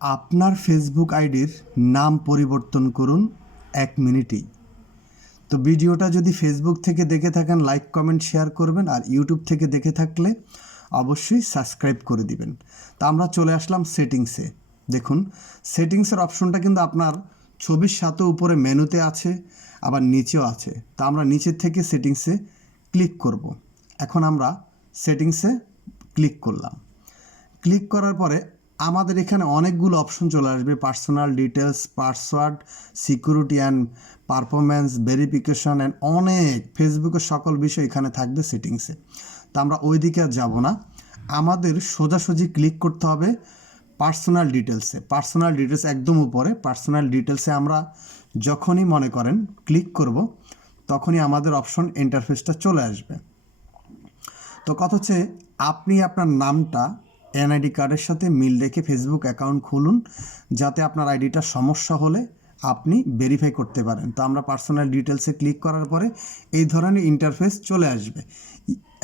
আপনার ফেসবুক আইডির নাম পরিবর্তন করুন এক মিনিটেই। তো ভিডিওটা যদি ফেসবুক থেকে দেখে থাকেন লাইক কমেন্ট শেয়ার করবেন আর ইউটিউব থেকে দেখে থাকলে অবশ্যই সাবস্ক্রাইব করে দিবেন। তা আমরা চলে আসলাম সেটিংসে দেখুন সেটিংসের অপশনটা কিন্তু আপনার ছবির সাথে উপরে মেনুতে আছে, আবার নিচেও আছে। তা আমরা নিচের থেকে সেটিংসে ক্লিক করব। এখন আমরা সেটিংসে ক্লিক করলাম। ক্লিক করার পরে আমাদের এখানে অনেকগুলো অপশন চলে আসবে personal details password security and performance verification and অনেক ফেসবুকের সকল বিষয় এখানে থাকবে সেটিংসে তা আমরা ওই দিকে আর যাব না। আমাদের সোজাসুজি ক্লিক করতে হবে পার্সোনাল ডিটেলসে পার্সোনাল ডিটেলস একদম উপরে পার্সোনাল ডিটেলসে আমরা যখনই মনে করেন ক্লিক করব, তখনই আমাদের অপশন ইন্টারফেসটা চলে আসবে। তো কথা হচ্ছে, আপনি আপনার নামটা এনআইডি কার্ডের সাথে মিল রেখে ফেসবুক অ্যাকাউন্ট খুলুন, যাতে আপনার আইডিটা সমস্যা হলে আপনি ভেরিফাই করতে পারেন। তো আমরা পার্সোনাল ডিটেলসে ক্লিক করার পরে এই ধরনের ইন্টারফেস চলে আসবে।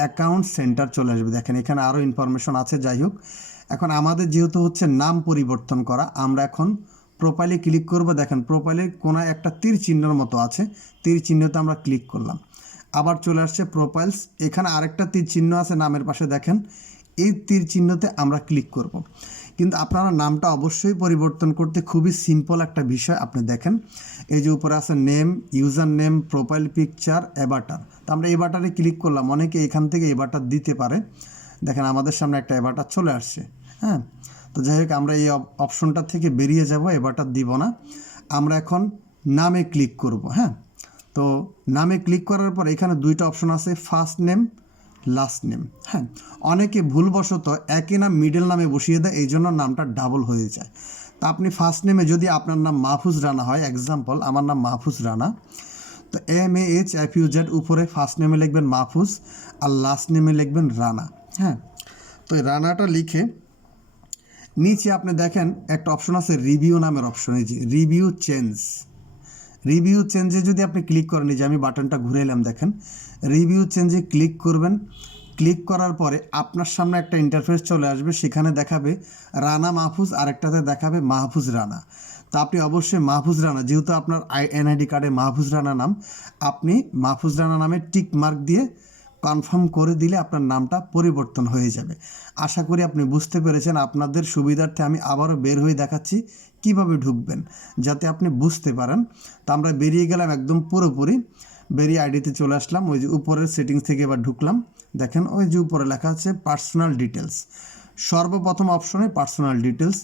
অ্যাকাউন্ট সেন্টার চলে আসবে। দেখেন, এখানে আরও ইনফরমেশন আছে, যাই হোক। এখন আমাদের যেহেতু হচ্ছে নাম পরিবর্তন করা, আমরা এখন প্রোফাইলে ক্লিক করব। দেখেন প্রোফাইলে কোনো একটা তীর চিহ্নের মতো আছে। তীর চিহ্নতে আমরা ক্লিক করলাম। আবার চলে আসছে প্রোফাইলস এখানে আরেকটা তীর চিহ্ন আছে নামের পাশে, দেখেন। এই তীর চিহ্নতে আমরা ক্লিক করব। কিন্তু আপনারা নামটা অবশ্যই পরিবর্তন করতে খুবই সিম্পল একটা বিষয় আপনি দেখেন। এই যে উপরে আছে name user name profile picture avatar তো আমরা এবাটারে ক্লিক করলাম। অনেকে এখান থেকে এবাটার দিতে পারে। দেখেন আমাদের সামনে একটা এবাটার চলে আসছে। হ্যাঁ? তো যাই হোক, আমরা এই অপশনটা থেকে বেরিয়ে যাব এবাটার দিব না। আমরা এখন নামে ক্লিক করব। হ্যাঁ? তো নামে ক্লিক করার পর এখানে দুইটা অপশন আছে ফার্স্ট নেম লাস্ট নেম হ্যাঁ অনেকে ভুলবশত একই নাম মিডল নামে বসিয়ে দেয়, এই জন্য নামটা ডাবল হয়ে যায়। তা আপনি ফার্স্ট নেমে যদি আপনার নাম মাহফুজ রানা হয় এক্সাম্পল আমার নাম মাহফুজ রানা। তো M A H F U Z উপরে ফার্স্ট নেমে লিখবেন মাহফুজ আর লাস্ট নেমে লিখবেন রানা। হ্যাঁ তো এই রানাটা লিখে নিচে আপনি দেখেন একটা অপশন আছে রিভিউ নামের অপশন এই যে রিভিউ চেঞ্জ রিভিউ চেঞ্জে যদি আপনি ক্লিক করেন যে আমি বাটনটা ঘুরে এলাম, দেখেন। রিভিউ চেঞ্জে ক্লিক করবেন। ক্লিক করার পরে আপনার সামনে একটা ইন্টারফেস চলে আসবে, সেখানে দেখাবে রানা মাহফুজ, আরেকটাতে দেখাবে মাহফুজ রানা। তো আপনি অবশ্যই মাহফুজ রানা, যেহেতু আপনার আই এনআইডি কার্ডে মাহফুজ রানা নাম, আপনি মাহফুজ রানা নামে টিক মার্ক দিয়ে কনফার্ম করে দিলে আপনার নামটা পরিবর্তন হয়ে যাবে। আশা করি আপনি বুঝতে পেরেছেন, আপনাদের সুবিধার্থে আমি আবারও বের হয়ে দেখাচ্ছি কীভাবে ঢুকবেন, যাতে আপনি বুঝতে পারেন। তা আমরা বেরিয়ে গেলাম একদম পুরোপুরি, বেরিয়ে আইডিতে চলে আসলাম, ওই যে উপরের সেটিংস থেকে এবার ঢুকলাম। দেখেন ওই যে উপরে লেখা আছে পার্সোনাল ডিটেলস সর্বপ্রথম অপশনে পার্সোনাল ডিটেলস